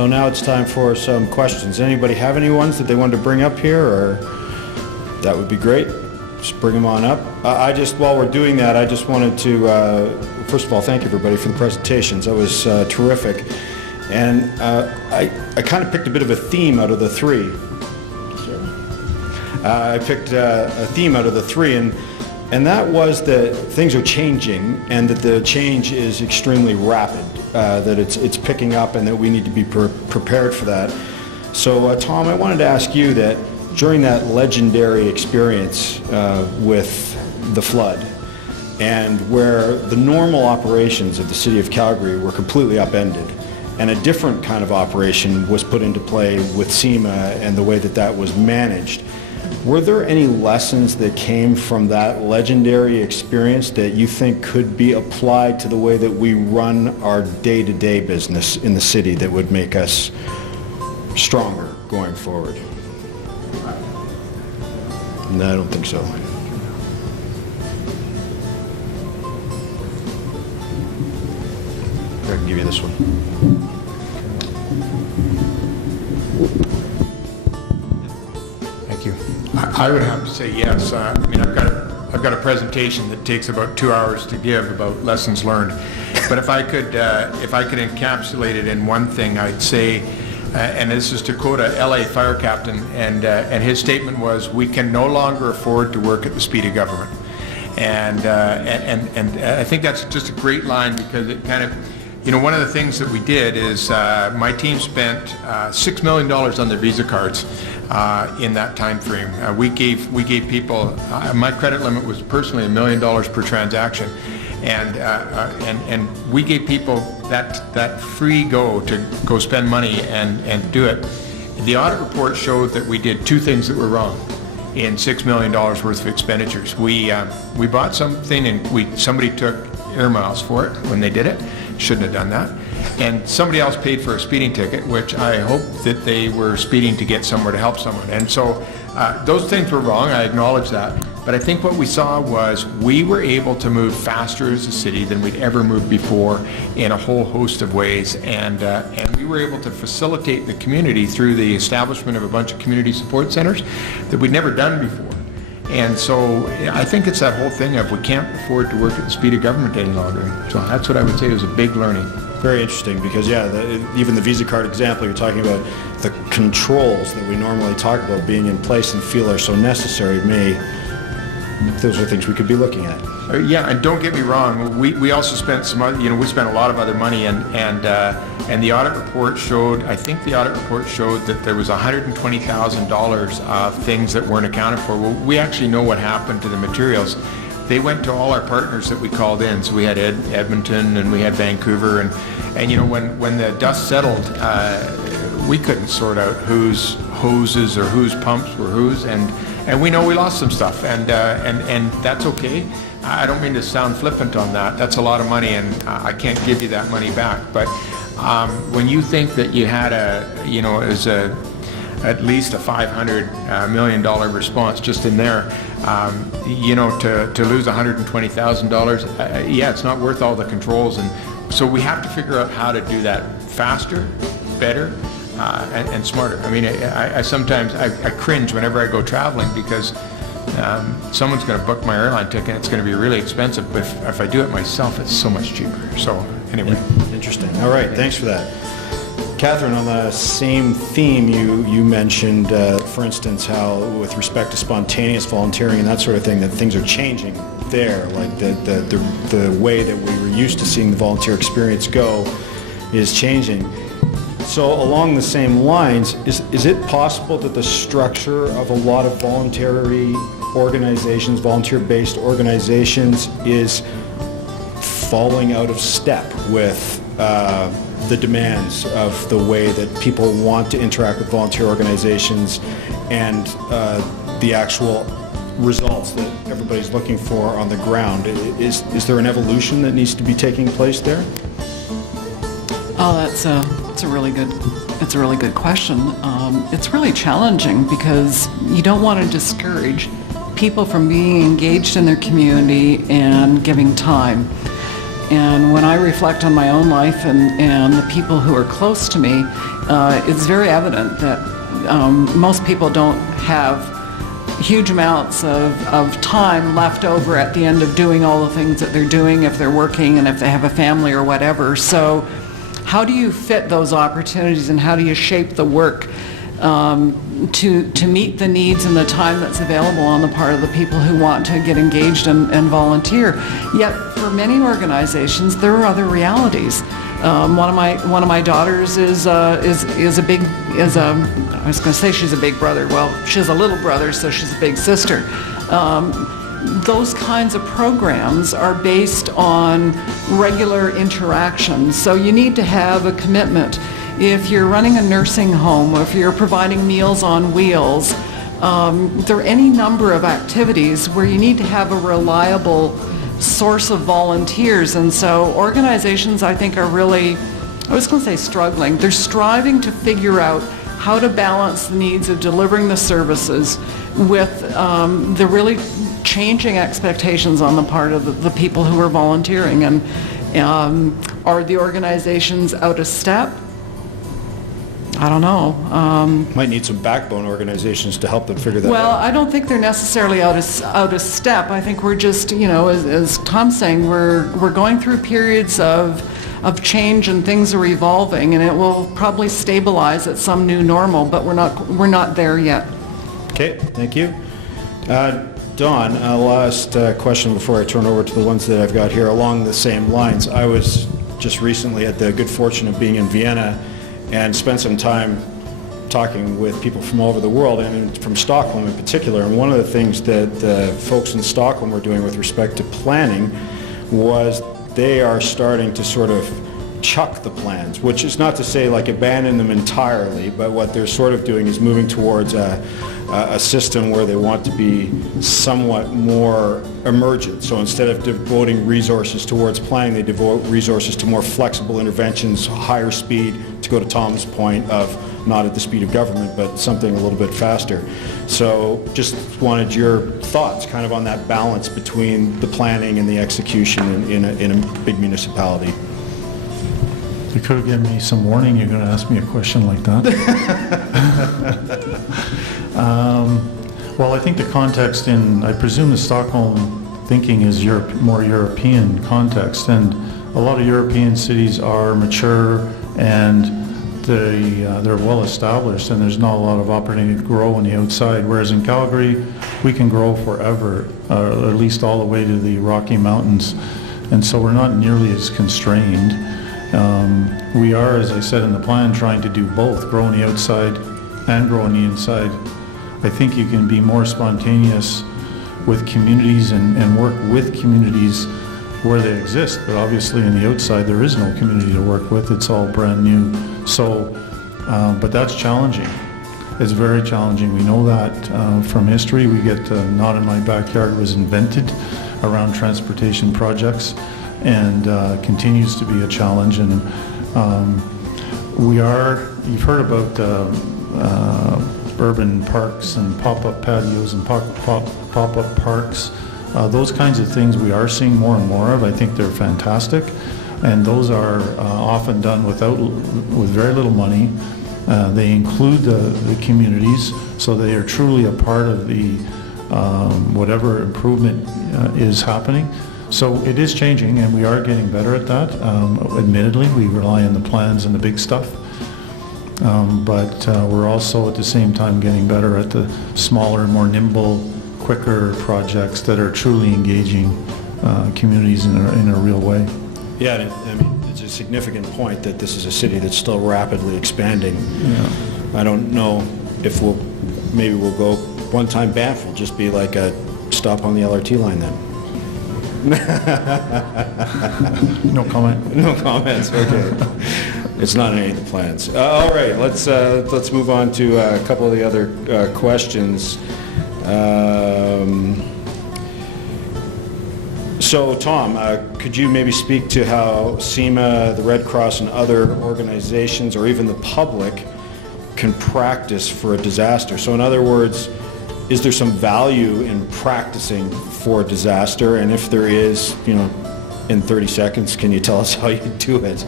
So now it's time for some questions. Anybody have any ones that they wanted to bring up here, or that would be great. Just bring them on up. While we're doing that, I just wanted to, first of all, thank everybody for the presentations. That was terrific. And I kind of picked a bit of a theme out of the three. I picked a theme out of the three, and that was that things are changing and that the change is extremely rapid, that it's picking up and that we need to be prepared for that. So Tom, I wanted to ask you that during that legendary experience with the flood, and where the normal operations of the city of Calgary were completely upended, and a different kind of operation was put into play with SEMA and the way that that was managed. Were there any lessons that came from that legendary experience that you think could be applied to the way that we run our day-to-day business in the city that would make us stronger going forward? No, I don't think so. I can give you this one. Thank you. I would have to say yes. I mean, I've got a presentation that takes about 2 hours to give about lessons learned. But if I could encapsulate it in one thing, I'd say, and this is to quote a LA fire captain, and his statement was, "We can no longer afford to work at the speed of government." And I think that's just a great line, because it kind of, one of the things that we did is my team spent $6 million on their Visa cards in that time frame. We gave people, my credit limit was personally $1 million per transaction, and we gave people that free go to go spend money and do it. The audit report showed that we did two things that were wrong in $6 million worth of expenditures. We bought something and somebody took air miles for it when they did it. Shouldn't have done that. And somebody else paid for a speeding ticket, which I hope that they were speeding to get somewhere to help someone. And so those things were wrong, I acknowledge that. But I think what we saw was we were able to move faster as a city than we'd ever moved before in a whole host of ways. And we were able to facilitate the community through the establishment of a bunch of community support centers that we'd never done before. And so I think it's that whole thing of we can't afford to work at the speed of government any longer. So that's what I would say was a big learning. Very interesting, because even the Visa card example, you're talking about the controls that we normally talk about being in place and feel are so necessary. Those are things we could be looking at. Yeah, and don't get me wrong, we also spent some other, we spent a lot of other money, and the audit report showed, I think the audit report showed that there was $120,000 of things that weren't accounted for. Well, we actually know what happened to the materials. They went to all our partners that we called in. So we had Edmonton and we had Vancouver, and when the dust settled, we couldn't sort out whose hoses or whose pumps were whose, and we know we lost some stuff, and that's okay. I don't mean to sound flippant on that. That's a lot of money, and I can't give you that money back. But when you think that you had at least a $500 million response just in there, to lose $120,000, yeah, it's not worth all the controls. And so we have to figure out how to do that faster, better, and smarter. I mean, I sometimes cringe whenever I go traveling, because someone's going to book my airline ticket. It's going to be really expensive, but if I do it myself, it's so much cheaper. So anyway. Interesting. All right, thanks for that. Katherine, on the same theme, you mentioned, for instance, how with respect to spontaneous volunteering and that sort of thing, that things are changing there, like the way that we were used to seeing the volunteer experience go is changing. So along the same lines, is it possible that the structure of a lot of voluntary organizations, volunteer-based organizations, is falling out of step with the demands of the way that people want to interact with volunteer organizations and the actual results that everybody's looking for on the ground? Is there an evolution that needs to be taking place there? Oh, that's a really good question. It's really challenging, because you don't want to discourage people from being engaged in their community and giving time. And when I reflect on my own life and the people who are close to me, it's very evident that most people don't have huge amounts of time left over at the end of doing all the things that they're doing if they're working and if they have a family or whatever. So how do you fit those opportunities and how do you shape the work to meet the needs and the time that's available on the part of the people who want to get engaged and volunteer? Yet for many organizations there are other realities. One of my daughters is I was going to say she's a big brother. Well, she has a little brother, so she's a big sister. Those kinds of programs are based on regular interactions. So you need to have a commitment. If you're running a nursing home, or if you're providing Meals on Wheels, there are any number of activities where you need to have a reliable source of volunteers. And so organizations, I think, are really, I was going to say struggling. They're striving to figure out how to balance the needs of delivering the services with the really changing expectations on the part of the people who are volunteering. And are the organizations out of step? I don't know. Might need some backbone organizations to help them figure that out. Well, I don't think they're necessarily out of step. I think we're just, as Tom's saying, we're going through periods of change and things are evolving, and it will probably stabilize at some new normal, but we're not there yet. Okay, thank you. Dawn, last question before I turn over to the ones that I've got here along the same lines. I was just recently had the good fortune of being in Vienna and spent some time talking with people from all over the world and from Stockholm in particular. And one of the things that the folks in Stockholm were doing with respect to planning was they are starting to sort of chuck the plans, which is not to say like abandon them entirely, but what they're sort of doing is moving towards a system where they want to be somewhat more emergent. So instead of devoting resources towards planning, they devote resources to more flexible interventions, higher speed, to go to Tom's point of not at the speed of government, but something a little bit faster. So just wanted your thoughts kind of on that balance between the planning and the execution in a big municipality. You could have given me some warning you're going to ask me a question like that. Well, I think the context I presume the Stockholm thinking is more European context, and a lot of European cities are mature and they're well established, and there's not a lot of opportunity to grow on the outside, whereas in Calgary we can grow forever, at least all the way to the Rocky Mountains, and so we're not nearly as constrained. We are, as I said in the plan, trying to do both, grow on the outside and grow on the inside. I think you can be more spontaneous with communities and work with communities where they exist, but obviously on the outside there is no community to work with. It's all brand new. So, but that's challenging. It's very challenging. We know that from history. We get Not in My Backyard was invented around transportation projects, and continues to be a challenge. And you've heard about urban parks and pop-up patios and pop-up parks. Those kinds of things we are seeing more and more of. I think they're fantastic, and those are often done with very little money. They include the communities, so they are truly a part of the whatever improvement is happening. So it is changing, and we are getting better at that. Admittedly, we rely on the plans and the big stuff, but we're also at the same time getting better at the smaller, more nimble, quicker projects that are truly engaging communities in a real way. Yeah, I mean, it's a significant point that this is a city that's still rapidly expanding. Yeah. I don't know if maybe we'll go one time Banff will just be like a stop on the LRT line then. No comment. No comments. Okay. It's not in any of the plans. All right. Let's move on to a couple of the other questions. So, Tom, could you maybe speak to how SEMA, the Red Cross, and other organizations, or even the public, can practice for a disaster? So, in other words, is there some value in practicing for disaster? And if there is, in 30 seconds, can you tell us how you do it?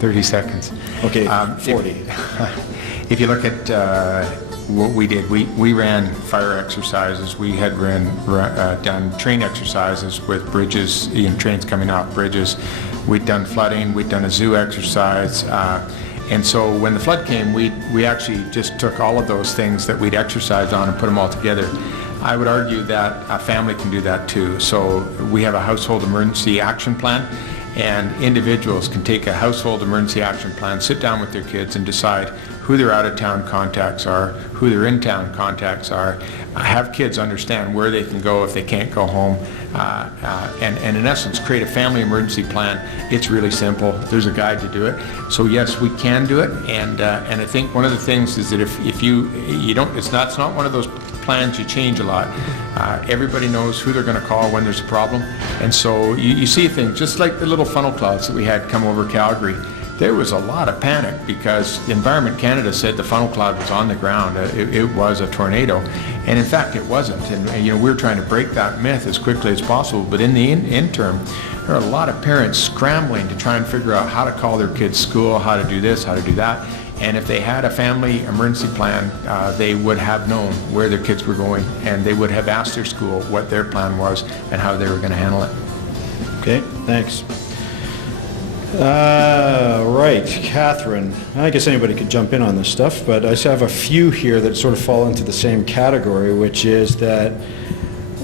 30 seconds. Okay, 40. If you look at what we did, we ran fire exercises. We had done train exercises with bridges, trains coming off bridges. We'd done flooding. We'd done a zoo exercise. And so when the flood came, we actually just took all of those things that we'd exercised on and put them all together. I would argue that a family can do that too. So we have a household emergency action plan, and individuals can take a household emergency action plan, sit down with their kids and decide who their out-of-town contacts are, who their in-town contacts are, have kids understand where they can go if they can't go home, and in essence create a family emergency plan. It's really simple. There's a guide to do it. So yes, we can do it, and I think one of the things is that if you don't, it's not one of those plans you change a lot. Everybody knows who they're going to call when there's a problem, and so you see things just like the little funnel clouds that we had come over Calgary. There was a lot of panic because Environment Canada said the funnel cloud was on the ground. It was a tornado, and in fact it wasn't. And we were trying to break that myth as quickly as possible. But in the interim, there are a lot of parents scrambling to try and figure out how to call their kids' school, how to do this, how to do that. And if they had a family emergency plan, they would have known where their kids were going, and they would have asked their school what their plan was and how they were going to handle it. Okay, thanks. Right, Katherine. I guess anybody could jump in on this stuff, but I just have a few here that sort of fall into the same category, which is that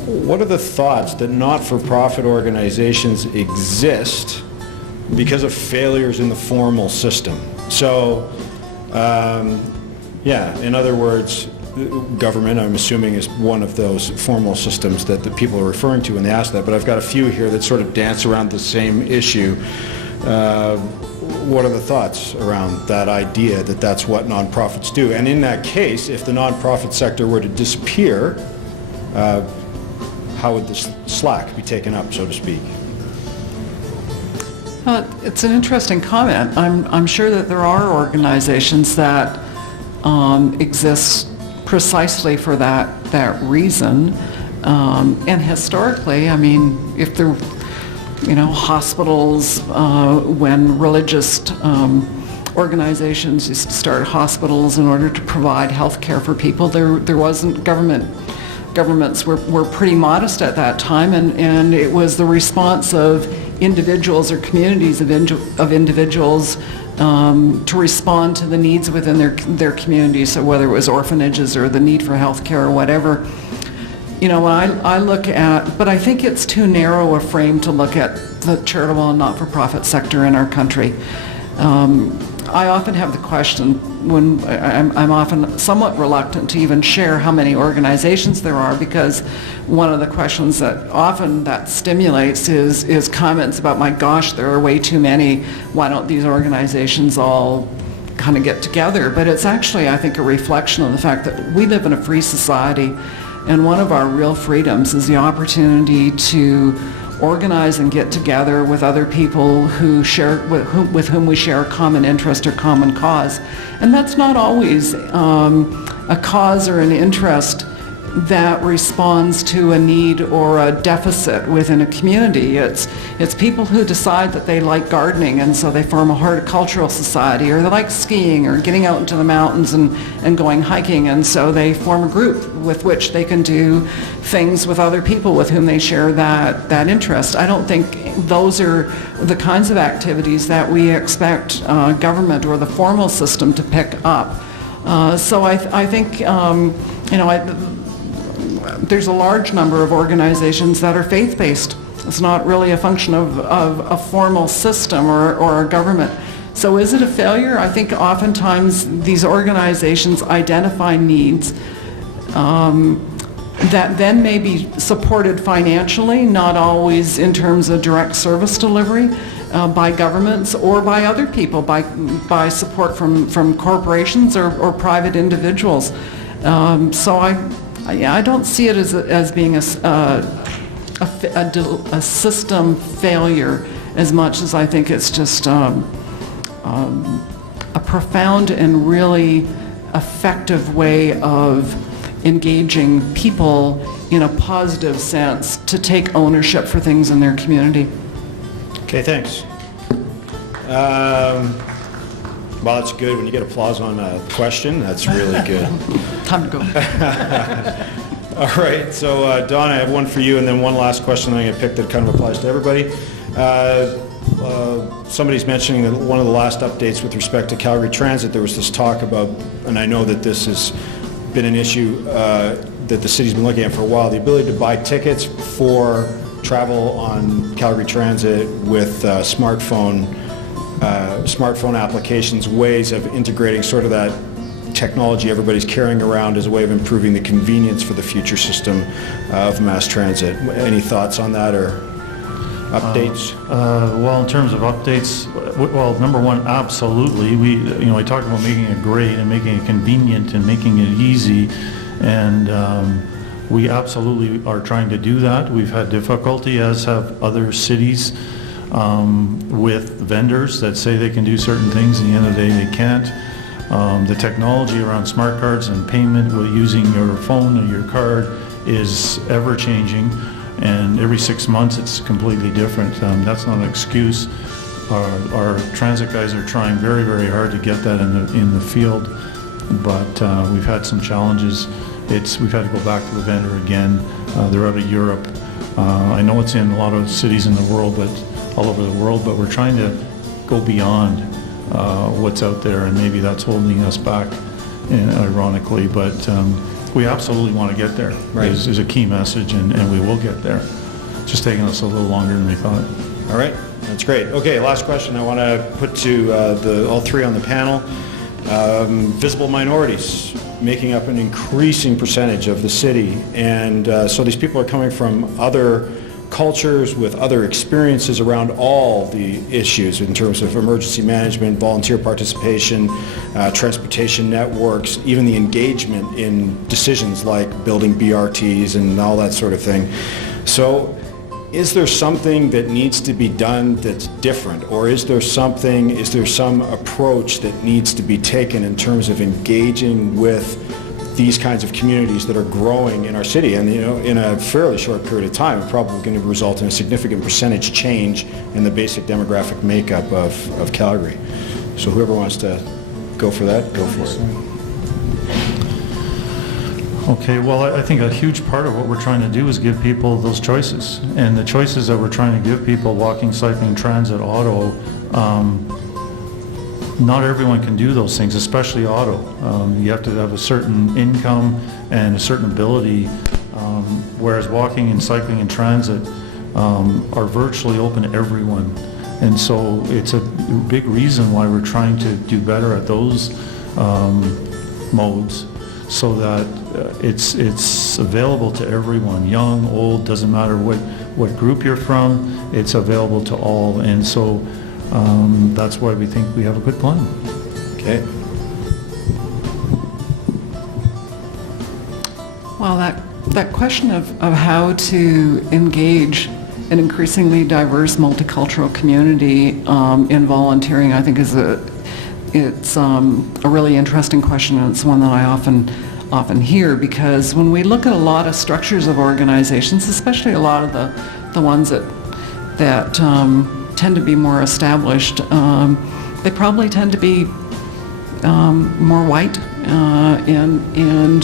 what are the thoughts that not-for-profit organizations exist because of failures in the formal system? So, in other words, government, I'm assuming, is one of those formal systems that the people are referring to when they ask that, but I've got a few here that sort of dance around the same issue. What are the thoughts around that idea that that's what nonprofits do? And in that case, if the nonprofit sector were to disappear, how would the slack be taken up, so to speak? It's an interesting comment. I'm sure that there are organizations that exist precisely for that reason. And historically, I mean, if there hospitals, when religious organizations used to start hospitals in order to provide health care for people, there wasn't governments were pretty modest at that time, and it was the response of individuals or communities of individuals to respond to the needs within their community. So whether it was orphanages or the need for health care or whatever. When I look at, but I think it's too narrow a frame to look at the charitable and not-for-profit sector in our country. I often have the question when I'm often somewhat reluctant to even share how many organizations there are, because one of the questions that stimulates is comments about, my gosh, there are way too many. Why don't these organizations all kind of get together? But it's actually, I think, a reflection of the fact that we live in a free society. And one of our real freedoms is the opportunity to organize and get together with other people with whom we share a common interest or common cause. And that's not always a cause or an interest that responds to a need or a deficit within a community. It's people who decide that they like gardening, and so they form a horticultural society, or they like skiing or getting out into the mountains and going hiking, and so they form a group with which they can do things with other people with whom they share that interest. I don't think those are the kinds of activities that we expect government or the formal system to pick up. So I think there's a large number of organizations that are faith-based. It's not really a function of a formal system or a government. So is it a failure? I think oftentimes these organizations identify needs that then may be supported financially, not always in terms of direct service delivery by governments or by other people, by support from corporations or private individuals. So I don't see it as being a system failure as much as I think it's just a profound and really effective way of engaging people in a positive sense to take ownership for things in their community. Okay, thanks. Well, that's good. When you get applause on a question, that's really good. Time to go. All right, so Don, I have one for you, and then one last question I'm going to pick that kind of applies to everybody. Somebody's mentioning that one of the last updates with respect to Calgary Transit, there was this talk about, and I know that this has been an issue that the city's been looking at for a while, the ability to buy tickets for travel on Calgary Transit with smartphone applications, ways of integrating sort of that technology everybody's carrying around as a way of improving the convenience for the future system of mass transit. Any thoughts on that or updates? Well, in terms of updates, well, number one, absolutely. I talked about making it great and making it convenient and making it easy, and we absolutely are trying to do that. We've had difficulty, as have other cities, with vendors that say they can do certain things, and at the end of the day they can't. The technology around smart cards and payment with using your phone or your card is ever changing, and every 6 months it's completely different. That's not an excuse. Our transit guys are trying very, very hard to get that in the field, but we've had some challenges. We've had to go back to the vendor again. They're out of Europe. I know it's in a lot of cities in the world, but all over the world, but we're trying to go beyond what's out there, and maybe that's holding us back, ironically, but we absolutely want to get there. Right. Is a key message, and we will get there. It's just taking us a little longer than we thought. All right, that's great. Okay, last question I want to put to all three on the panel. Visible minorities making up an increasing percentage of the city, and so these people are coming from other cultures with other experiences around all the issues in terms of emergency management, volunteer participation, transportation networks, even the engagement in decisions like building BRTs and all that sort of thing. So is there something that needs to be done that's different, or is there some approach that needs to be taken in terms of engaging with these kinds of communities that are growing in our city? And in a fairly short period of time, it's probably going to result in a significant percentage change in the basic demographic makeup of Calgary. So whoever wants to go for that, go for it. Okay, well, I think a huge part of what we're trying to do is give people those choices. And the choices that we're trying to give people, walking, cycling, transit, auto, not everyone can do those things, especially auto. You have to have a certain income and a certain ability, whereas walking and cycling and transit are virtually open to everyone. And so it's a big reason why we're trying to do better at those modes, so that it's available to everyone, young, old, doesn't matter what group you're from, it's available to all. And so that's why we think we have a good plan. Okay. Well, that question of how to engage an increasingly diverse multicultural community in volunteering, I think it's a really interesting question, and it's one that I often hear, because when we look at a lot of structures of organizations, especially a lot of the ones that tend to be more established, they probably tend to be more white, and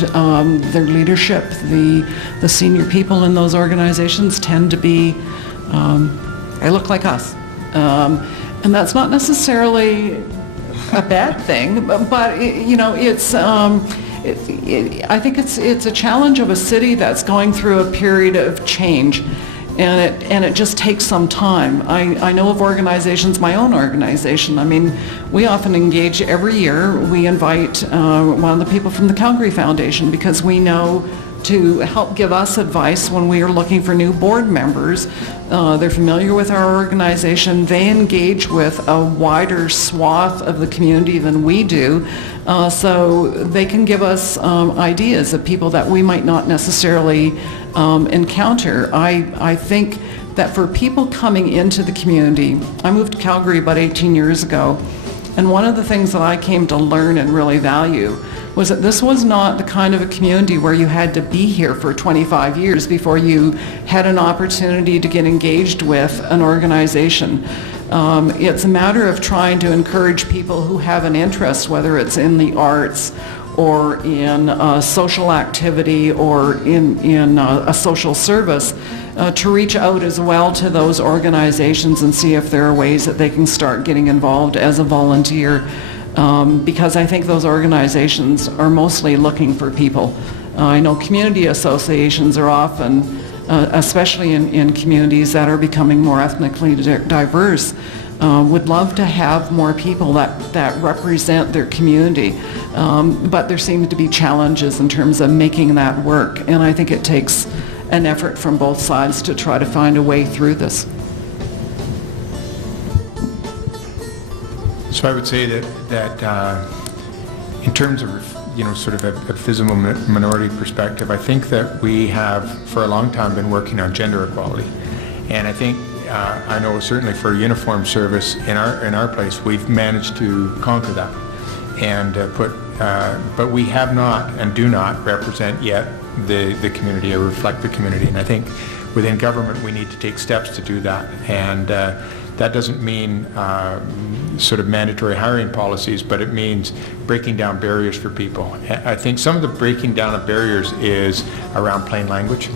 their leadership, the senior people in those organizations tend to be, they look like us. And that's not necessarily a bad thing, but it's, I think it's a challenge of a city that's going through a period of change. And it just takes some time. I know of organizations, my own organization, I mean, we often engage every year. We invite one of the people from the Calgary Foundation, because we know to help give us advice when we are looking for new board members. They're familiar with our organization. They engage with a wider swath of the community than we do. So they can give us ideas of people that we might not necessarily encounter. I think that for people coming into the community, I moved to Calgary about 18 years ago, and one of the things that I came to learn and really value was that this was not the kind of a community where you had to be here for 25 years before you had an opportunity to get engaged with an organization. It's a matter of trying to encourage people who have an interest, whether it's in the arts or in social activity or in a social service, to reach out as well to those organizations and see if there are ways that they can start getting involved as a volunteer, because I think those organizations are mostly looking for people. I know community associations are often, especially in communities that are becoming more ethnically diverse, would love to have more people that represent their community. But there seem to be challenges in terms of making that work, and I think it takes an effort from both sides to try to find a way through this. So I would say that in terms of, sort of a physical minority perspective, I think that we have for a long time been working on gender equality, and I think I know certainly for uniform service in our place we've managed to conquer that and but we have not and do not represent yet the community or reflect the community, and I think within government we need to take steps to do that, and that doesn't mean sort of mandatory hiring policies, but it means breaking down barriers for people. I think some of the breaking down of barriers is around plain language.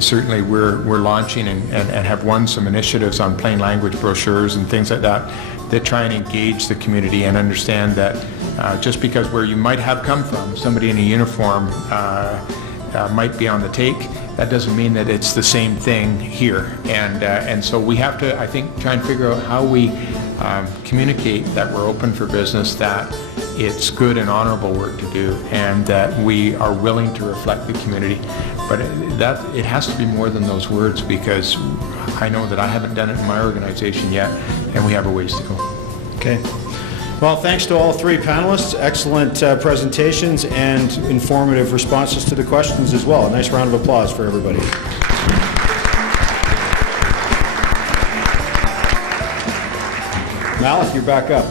Certainly we're launching and have won some initiatives on plain language brochures and things like that try and engage the community and understand that just because where you might have come from, somebody in a uniform might be on the take, that doesn't mean that it's the same thing here. And so we have to, I think, try and figure out how we communicate that we're open for business, that it's good and honorable work to do, and that we are willing to reflect the community. But it has to be more than those words, because I know that I haven't done it in my organization yet, and we have a ways to go. Okay. Well, thanks to all three panelists. Excellent presentations and informative responses to the questions as well. A nice round of applause for everybody. Malik, you're back up.